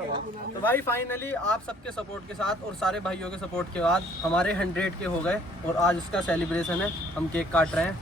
तो भाई फाइनली आप सबके सपोर्ट के साथ और सारे भाइयों के सपोर्ट के बाद हमारे 100 के हो गए और आज उसका सेलिब्रेशन है। हम केक काट रहे हैं।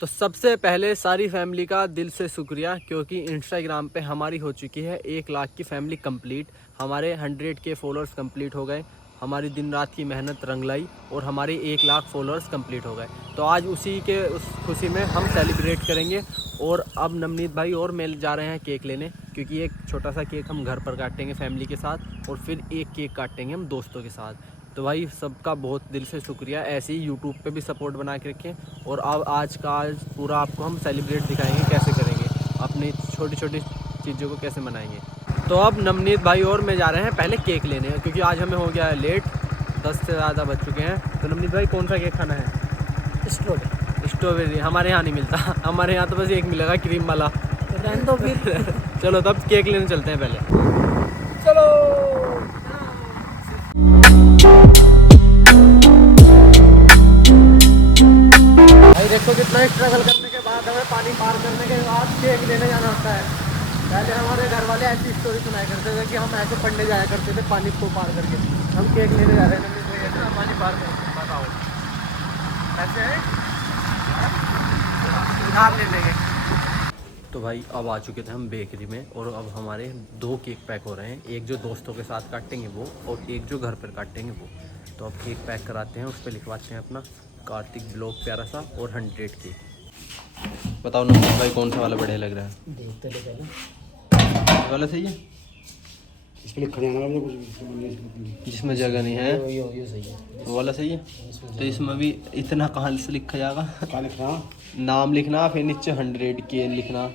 तो सबसे पहले सारी फैमिली का दिल से शुक्रिया, क्योंकि इंस्टाग्राम पे हमारी हो चुकी है 1 लाख की फैमिली कंप्लीट। हमारे 100 के फॉलोअर्स कंप्लीट हो गए। हमारी दिन रात की मेहनत रंग लाई और हमारे 1 लाख फॉलोअर्स कंप्लीट हो गए। तो आज उसी के उस खुशी में हम सेलिब्रेट करेंगे। और अब नवनीत भाई और मैं जा रहे हैं केक लेने, क्योंकि एक छोटा सा केक हम घर पर काटेंगे फैमिली के साथ और फिर एक केक काटेंगे हम दोस्तों के साथ। तो भाई सबका बहुत दिल से शुक्रिया। ऐसे ही यूट्यूब पे भी सपोर्ट बना के रखें। और अब आज पूरा आपको हम सेलिब्रेट दिखाएंगे कैसे करेंगे, अपनी छोटी छोटी चीज़ों को कैसे मनाएंगे। तो अब नवनीत भाई और मैं जा रहे हैं पहले केक लेने, क्योंकि आज हमें हो गया है लेट, 10 से ज़्यादा बज चुके हैं। तो नवनीत भाई कौन सा केक खाना है? स्ट्रॉबेरी हमारे यहाँ नहीं मिलता। हमारे यहाँ तो बस एक मिलेगा क्रीम वाला। तो फिर चलो तब केक लेने चलते हैं पहले। चलो भाई देखो कितना स्ट्रगल करने के बाद हमें पानी पार करने के बाद केक लेने जाना होता है। पहले हमारे घर वाले ऐसी स्टोरी सुनाया करते थे कि हम ऐसे पढ़ने जाया करते थे पानी को पार करके। हम केक लेने जा रहे हैं पानी पार करके। बताओ ऐसे ले लेंगे। तो भाई अब आ चुके थे हम बेकरी में और अब हमारे 2 केक पैक हो रहे हैं। एक जो दोस्तों के साथ काटेंगे वो, और एक जो घर पर काटेंगे वो। तो अब केक पैक कराते हैं, उस पर लिखवाते हैं अपना कार्तिक ब्लॉग प्यारा सा और 100 के। बताओ नंबर भाई कौन सा वाला बढ़िया लग रहा है? देखते ले पहले ये वाला सही है, इस पे लिखा जाना वाला जिसमें जगह नहीं है यो सही है, वो वाला सही है। तो इसमें भी इतना कहाँ से लिखा जाएगा? क्या लिखना? नाम लिखना, फिर नीचे 100 के लिखना।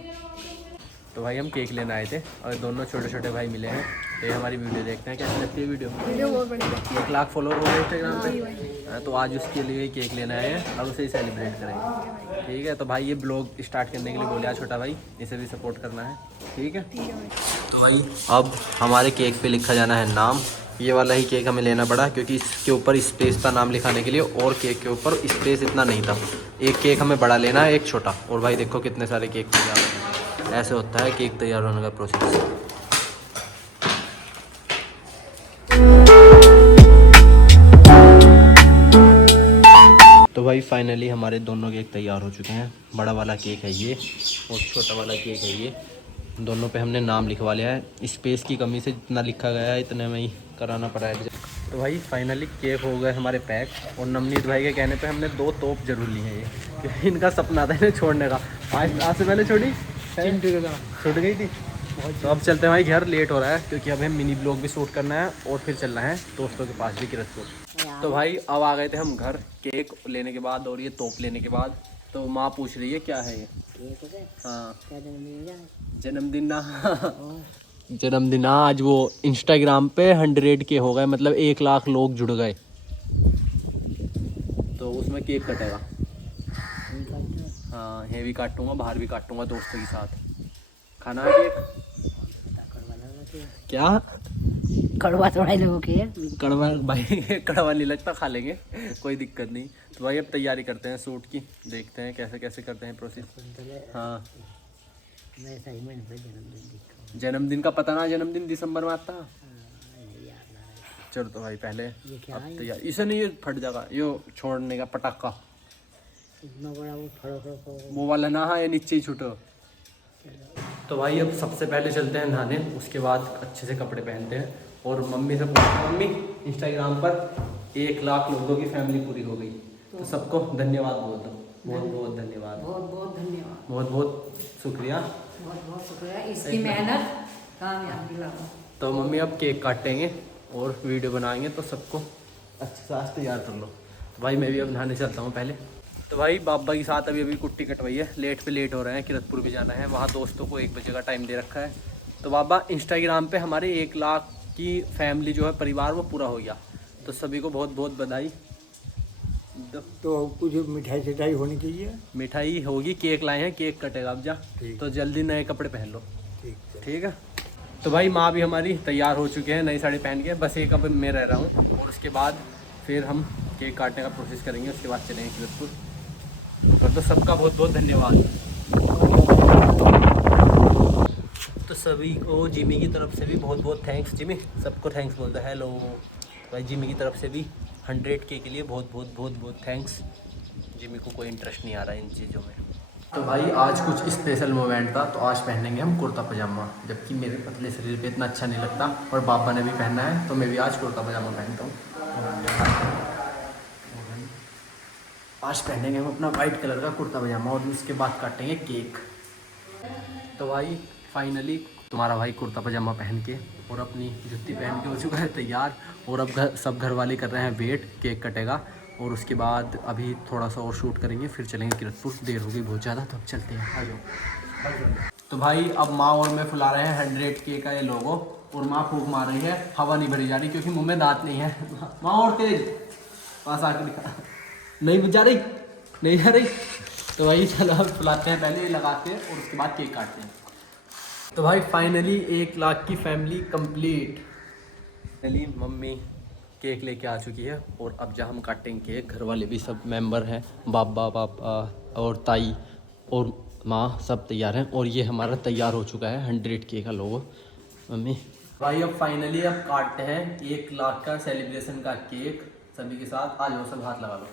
तो भाई हम केक लेने आए थे और दोनों छोटे छोटे भाई मिले हैं। तो ये हमारी वीडियो देखते हैं, कैसी लगती है वीडियो बहुत बढ़िया। 1 लाख फॉलोअर हो गए इंस्टाग्राम पे। तो आज उसके लिए ही केक लेने आए हैं, अब उसे ही सेलिब्रेट करेंगे। ठीक है, तो भाई ये ब्लॉग स्टार्ट करने के लिए बोलिए छोटा भाई, इसे भी सपोर्ट करना है। ठीक है तो भाई अब हमारे केक पे लिखा जाना है नाम। ये वाला ही केक हमें लेना पड़ा, क्योंकि इसके ऊपर स्पेस था नाम लिखाने के लिए, और केक के ऊपर स्पेस इतना नहीं था। एक केक हमें बड़ा लेना है, एक छोटा। और भाई देखो कितने सारे केक तैयार हैं। ऐसे होता है केक तैयार होने का प्रोसेस। तो भाई फाइनली हमारे दोनों केक तैयार हो चुके हैं। बड़ा वाला केक है ये और छोटा वाला केक है ये। दोनों पे हमने नाम लिखवा लिया है। स्पेस की कमी से जितना लिखा गया है इतने में ही कराना पड़ा है। तो भाई फाइनली केक हो गए हमारे पैक, और नवनीत भाई के कहने पे हमने 2 तोप जरूर ली हैं ये, क्योंकि इनका सपना था इन्हें छोड़ने का। आज से पहले छोड़ी छूट गई थी। तो अब चलते हैं भाई घर, लेट हो रहा है, क्योंकि अब हमें मिनी ब्लॉग भी शूट करना है और फिर चलना है दोस्तों के पास भी किरतपुर। तो भाई अब आ गए थे हम घर केक लेने के बाद और ये तोप लेने के बाद। तो माँ पूछ रही है क्या है ये? हाँ जन्मदिन ना जन्मदिन ना। आज वो इंस्टाग्राम पे 100 के हो गए, मतलब 1 लाख लोग जुड़ गए। तो उसमें केक कटेगा। हाँ ये भी काटूंगा, बाहर भी काटूंगा दोस्तों के साथ। खाना है केक? क्या कड़वा थोड़ा ही लोगों की है। कड़वा भाई कड़वा नहीं लगता, खा लेंगे कोई दिक्कत नहीं। तो भाई अब तैयारी करते हैं शूट की, देखते हैं कैसे कैसे करते हैं प्रोसेस। हाँ जन्मदिन का पता ना, जन्मदिन दिसंबर में आता। चलो तो भाई पहले अब तैयार, इसे नहीं ये फट जाएगा यो छोड़ने का पटाखा। इतना बड़ा वो वाला ना, हाँ ये नीचे ही छूटो। तो भाई अब सबसे पहले चलते हैं नहाने, उसके बाद अच्छे से कपड़े पहनते हैं। और मम्मी से पूछते, मम्मी इंस्टाग्राम पर 1 लाख लोगों की फैमिली पूरी हो गई, तो सबको धन्यवाद बोल दो। बहुत बहुत धन्यवाद, बहुत बहुत धन्यवाद, बहुत बहुत शुक्रिया, बहुत बहुत शुक्रिया। इसकी मेहनत कामयाब दिलाओ। तो मम्मी अब केक काटेंगे और वीडियो बनाएंगे, तो सबको अच्छे से आज तैयार कर लो। तो भाई मैं भी अब नहाने चलता हूँ पहले। तो भाई बाबा के साथ अभी कुट्टी कटवाई है, लेट पे लेट हो रहे हैं, किरतपुर भी जाना है, वहाँ दोस्तों को 1 बजे का टाइम दे रखा है। तो बाबा इंस्टाग्राम पे हमारे 1 लाख की फैमिली जो है परिवार वो पूरा हो गया, तो सभी को बहुत बहुत बधाई। तो कुछ मिठाई सिठाई होनी चाहिए। मिठाई होगी, केक लाए हैं, केक कटेगा अब जा। तो जल्दी नए कपड़े पहन लो। ठीक है। तो भाई माँ भी हमारी तैयार हो चुके हैं नई साड़ी पहन के, बस एक अब मैं रह रहा हूँ और उसके बाद फिर हम केक काटने का प्रोसेस करेंगे, उसके बाद चलेंगे कीरतपुर। तो सबका बहुत बहुत धन्यवाद। तो सभी को जिमी की तरफ से भी बहुत बहुत थैंक्स। जिमी सबको थैंक्स बोलता है। हेलो भाई, जिमी की तरफ से भी 100K के लिए बहुत बहुत बहुत बहुत थैंक्स। जिमी को कोई इंटरेस्ट नहीं आ रहा है इन चीज़ों में। तो भाई आज कुछ स्पेशल मोमेंट था, तो आज पहनेंगे हम कुर्ता पजामा, जबकि मेरे पतले शरीर पे इतना अच्छा नहीं लगता और पापा ने भी पहना है, तो मैं भी आज कुर्ता पजामा पहनता हूँ। आज पहनेंगे हम अपना वाइट कलर का कुर्ता पजामा और उसके बाद काटेंगे केक। तो भाई फाइनली तुम्हारा भाई कुर्ता पजामा पहन के और अपनी जुत्ती पहन के हो चुका है तैयार। और अब सब घर वाले कर रहे हैं वेट, केक कटेगा और उसके बाद अभी थोड़ा सा और शूट करेंगे, फिर चलेंगे कीरतपुर। देर हो गई बहुत ज़्यादा, तो अब चलते हैं, आ जाओ। तो भाई अब माँ और मैं फुला रहे हैं 100K का ये लोगो, और माँ फूंक मार रही है, हवा नहीं भरी जा रही क्योंकि मुँह में दांत नहीं है। माँ और तेज पास आकर दिखा, नहीं जा रही, नहीं जा रही। तो भाई चलो अब फुलाते हैं, पहले लगाते हैं और उसके बाद केक काटते हैं। तो भाई फाइनली 1 लाख की फैमिली कंप्लीट। चलिए मम्मी केक लेके आ चुकी है और अब जब हम काटेंगे केक, घर वाले भी सब मेंबर हैं, बाबा पापा और ताई और माँ सब तैयार हैं। और ये हमारा तैयार हो चुका है 100K का लोगो। मम्मी भाई अब फाइनली अब काटते हैं 1 लाख का सेलिब्रेशन का केक सभी के साथ। आ जाओ सब हाथ लगा लो।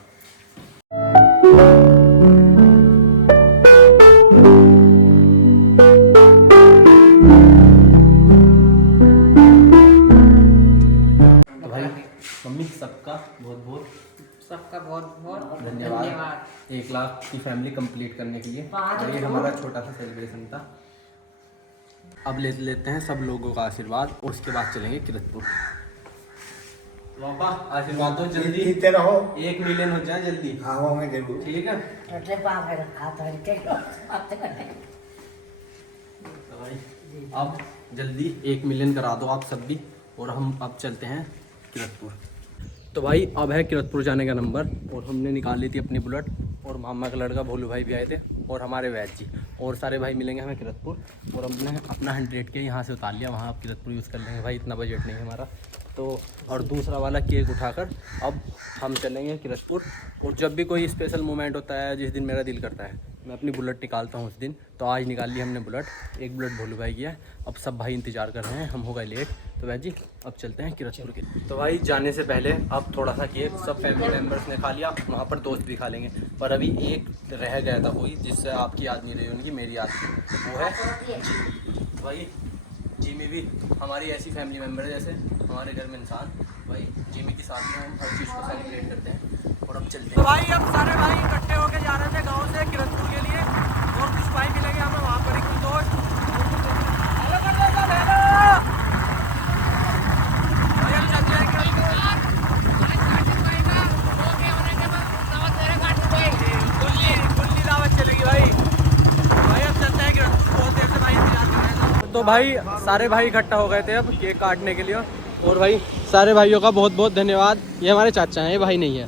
मम्मी सबका बहुत बहुत धन्यवाद 1 लाख की फैमिली कंप्लीट करने के लिए। और ये हमारा छोटा सा सेलिब्रेशन था। अब लेते हैं सब लोगों का आशीर्वाद और उसके बाद चलेंगे कीरतपुर। पापा आशीर्वाद दो जल्दी, जीते रहो, 1 मिलियन हो जाए जल्दी। हाँ होंगे जरूर। ठीक है तो भाई अब जल्दी 1 मिलियन करा दो आप सब भी, और हम अब चलते हैं कीरतपुर। तो भाई अब है कीरतपुर जाने का नंबर, और हमने निकाल ली थी अपनी बुलेट, और मामा का लड़का भोलू भाई भी आए थे, और हमारे वैद जी और सारे भाई मिलेंगे हमें कीरतपुर। और हमने अपना 100K यहाँ से उतार लिया, वहाँ आप कीरतपुर यूज़ कर लेंगे भाई, इतना बजट नहीं है हमारा तो। और दूसरा वाला केक उठाकर अब हम चलेंगे कीरतपुर। और जब भी कोई स्पेशल मोमेंट होता है, जिस दिन मेरा दिल करता है, मैं अपनी बुलेट निकालता हूँ उस दिन। तो आज निकाल ली हमने बुलेट, 1 बुलेट भोलू भाई की है। अब सब भाई इंतज़ार कर रहे हैं, हम हो गए लेट, तो भाई जी अब चलते हैं कीरतपुर के। तो भाई जाने से पहले अब थोड़ा सा केक सब फैमिली मेम्बर्स ने खा लिया, वहाँ पर दोस्त भी खा लेंगे। पर अभी एक रह गया था कोई, जिससे आपकी याद नहीं रही उनकी, मेरी याद थी, वो है भाई जिमी भी हमारी ऐसी फैमिली मेम्बर है जैसे हमारे घर में इंसान। भाई जिमी की शादी में हम हर चीज़ को सेलिब्रेट करते हैं। और अब चलते हैं। तो भाई अब सारे भाई इकट्ठे होकर जा रहे थे गांव से कीरतपुर के लिए, और कुछ भाई मिलेंगे हमें वहाँ पर एक दोस्त। तो भाई सारे भाई इकट्ठा हो गए थे अब केक काटने के लिए। और भाई सारे भाइयों का बहुत बहुत धन्यवाद। ये हमारे चाचा हैं, ये भाई नहीं है।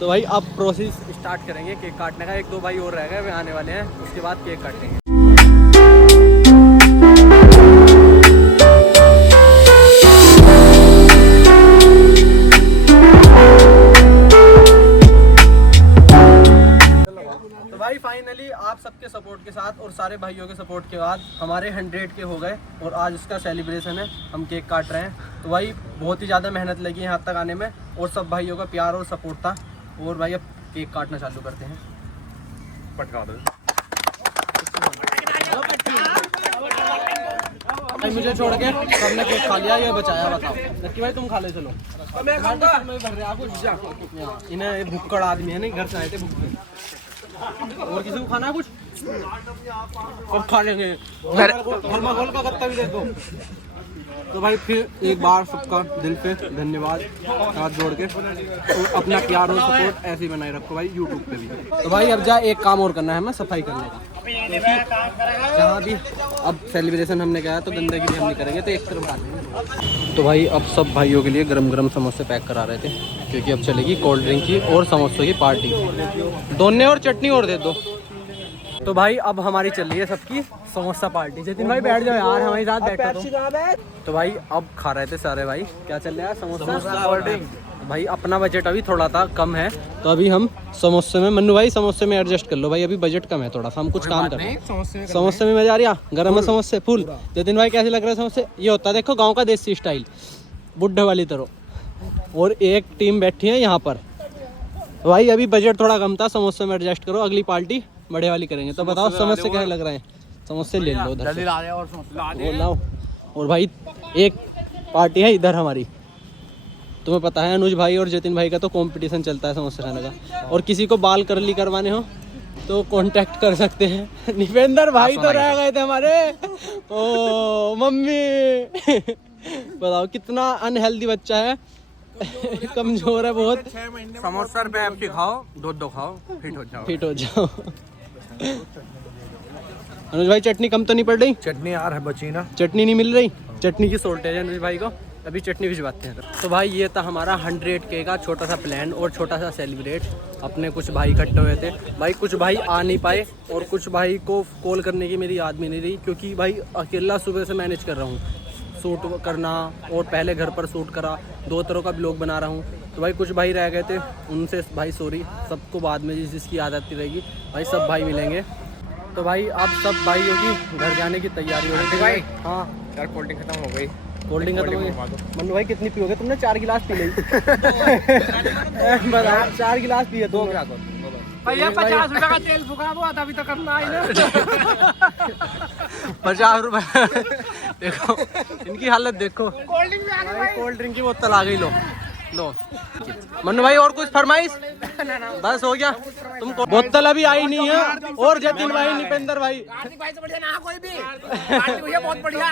तो भाई अब प्रोसेस स्टार्ट करेंगे केक काटने का। 1-2 भाई और रह गए, वे आने वाले हैं, उसके बाद केक काटेंगे। भाई फाइनली आप सबके सपोर्ट के साथ और सारे भाइयों के सपोर्ट के बाद हमारे 100K हो गए, और आज उसका सेलिब्रेशन है, हम केक काट रहे हैं। तो भाई बहुत ही ज़्यादा मेहनत लगी है यहाँ तक आने में, और सब भाइयों का प्यार और सपोर्ट था। और भाई अब केक काटना चालू करते हैं। पटका दो भाई, मुझे छोड़ के सबने केक खा लिया, ये बचाया। बताओ लक्की भाई तुम खा ले, चलो। इन्हें भुक्कड़ आदमी है, नहीं घर से आए थे भुक्कड़। और किसी को खाना है कुछ? अब खा लेंगे, थर्माकोल का गत्ता भी दे दो। तो भाई फिर एक बार सबका दिल पे धन्यवाद, हाथ जोड़ के। तो अपना प्यार और सपोर्ट ऐसे ही बनाए रखो भाई यूट्यूब पे भी। तो भाई अब जा एक काम और करना है हमें, सफाई करने का। जहाँ भी अब सेलिब्रेशन हमने किया तो गंदगी भी हम नहीं करेंगे, तो एक तरफ आ जाएंगे। तो भाई अब सब भाइयों के लिए गरम गरम समोसे पैक करा रहे थे, क्योंकि अब चलेगी कोल्ड ड्रिंक की और समोसों की पार्टी। दोने और चटनी और दे दो। तो भाई अब हमारी चल रही है सबकी समोसा पार्टी। जतिन भाई बैठ जाओ यार, हमारे साथ बैठो। तो भाई अब खा रहे थे सारे भाई, क्या चल रहा है? Samosa cold drink. भाई अपना बजट अभी थोड़ा था कम है, तो अभी हम समोसे में, मन्नू भाई समोसे में एडजस्ट कर लो भाई, अभी बजट कम है थोड़ा सा, हम कुछ काम कर रहे हैं। समोसे में मजा आ रहा, गरम है समोसे फुल। जतिन भाई कैसे लग रहे हैं समोसे? ये होता है देखो गाँव का देसी स्टाइल, बुड्ढे वाली तरह। और एक टीम बैठी है यहाँ पर भाई, अभी बजट थोड़ा कम था, समोसे में एडजस्ट करो, अगली पार्टी बड़े वाली करेंगे। तो बताओ समोसे कैसे लग रहे हैं? समोसे ले लो उधर से, वो लाओ। और भाई एक पार्टी है इधर हमारी, तुम्हें पता है अनुज भाई और जतिन भाई का तो कंपटीशन चलता है समोसे खाने का। और किसी को बाल करली करवाने हो तो कांटेक्ट कर सकते हैं। निपेंद्र भाई तो रह गए थे हमारे, ओ मम्मी। बताओ कितना अनहेल्दी बच्चा है, कमजोर है बहुत। समोसा पे आपके खाओ, दो खाओ, फिट हो जाओ। अनुज भाई चटनी कम तो नहीं पड़ रही? चटनी यार है बची ना, चटनी नहीं मिल रही, चटनी की शॉर्टेज है अनुज भाई को, अभी चटनी भिजवाते हैं। तो भाई ये था हमारा 100K का छोटा सा प्लान और छोटा सा सेलिब्रेट। अपने कुछ भाई इकट्ठे हुए थे भाई, कुछ भाई आ नहीं पाए और कुछ भाई को कॉल करने की मेरी याद भी नहीं रही, क्योंकि भाई अकेला सुबह से मैनेज कर रहा हूँ, शूट करना और पहले घर पर शूट करा, 2 तरह का ब्लॉग बना रहा हूँ। तो भाई कुछ भाई रह गए थे, उनसे भाई सॉरी, सबको बाद में जिसकी याद आती रहेगी भाई, सब भाई मिलेंगे। तो भाई अब सब भाइयों की घर जाने की तैयारी हो रही है। भाई हाँ यार कोल्ड ड्रिंक खत्म हो गई। कोल्ड ड्रिंक खत्म हो गई। मन्नू भाई कितनी पियोगे तुमने? 4 गिलास पी ली। बताओ 4 गिलास पिए तुम? भैया 50 रुपए का तेल फुका हुआ था, अभी तक करना है ना। 50 रुपए। देखो इनकी हालत देखो, कोल्ड ड्रिंक में आ गई, कोल्ड ड्रिंक की बोतल आ गई। लो मन्नू भाई और कुछ फरमाइश? बस हो गया, तुमको बोतल अभी आई नहीं है। और जतिन भाई, निपेंद्र भाई, कार्तिक भाई से बढ़िया ना कोई भी, कार्तिक भैया बहुत बढ़िया,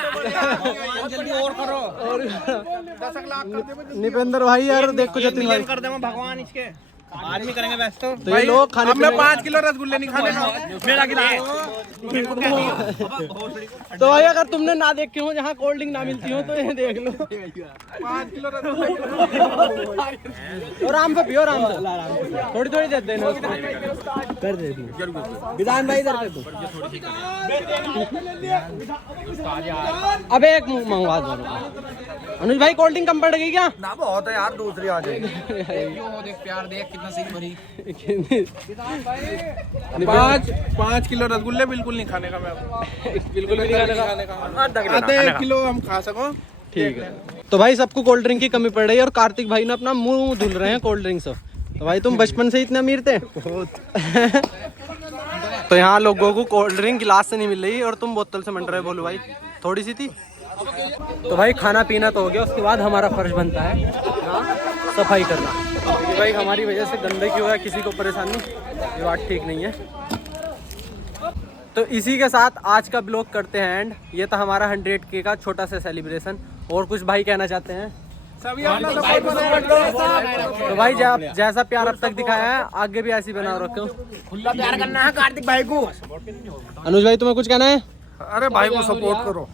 जल्दी और करो, 10 लाख कर दे निपेंद्र भाई यार देखो जतिन भाई कर दे भगवान इसके, आज नहीं करेंगे वैसे तो ये लोग खाने मैं 5 किलो रसगुल्ले नहीं खाने का, मेरा गिलास। तो भाई अगर तुमने ना देखे हो, जहाँ कोल्ड ड्रिंक ना मिलती हो, तो ये देख लो। 5 किलो रसगुल्ले और आराम से पियो, आराम से, थोड़ी थोड़ी देते हैं कर दे विधान भाई इधर दे। अबे एक मंगवा दो अनुज भाई, कोल्ड ड्रिंक कम पड़ गई क्या? ना बहुत है यार, दूसरी आ जाएगी। प्यार देख कितना सही भरी। 5 किलो रसगुल्ले बिल्कुल नहीं खाने का, मैं बिल्कुल भी नहीं खाने का, आधे किलो हम खा सको। ठीक है। तो भाई सबको कोल्ड ड्रिंक की कमी पड़ रही है और कार्तिक भाई ने अपना मुंह धुल रहे हैं कोल्ड ड्रिंक से। तो भाई तुम बचपन से इतने अमीर थे? तो यहाँ लोगों को कोल्ड ड्रिंक गिलास से नहीं मिल रही और तुम बोतल से मंड रहे, बोलो भाई थोड़ी सी थी। तो भाई खाना पीना तो हो गया, उसके बाद हमारा फर्ज बनता है सफाई करना, क्योंकि भाई हमारी वजह से गंदगी हुआ, किसी को परेशानी, ये बात ठीक नहीं है। तो इसी के साथ आज का ब्लॉग करते हैं एंड। ये था हमारा 100K का छोटा सा सेलिब्रेशन। और कुछ भाई कहना चाहते हैं? सभी अपना सपोर्ट करो। तो भाई जैसा प्यार अब तक दिखाया है, आगे भी ऐसी बनाओ रखो। खुला प्यार करना है कार्तिक भाई को। अनुज भाई तुम्हें कुछ कहना है? अरे भाई को सपोर्ट करो।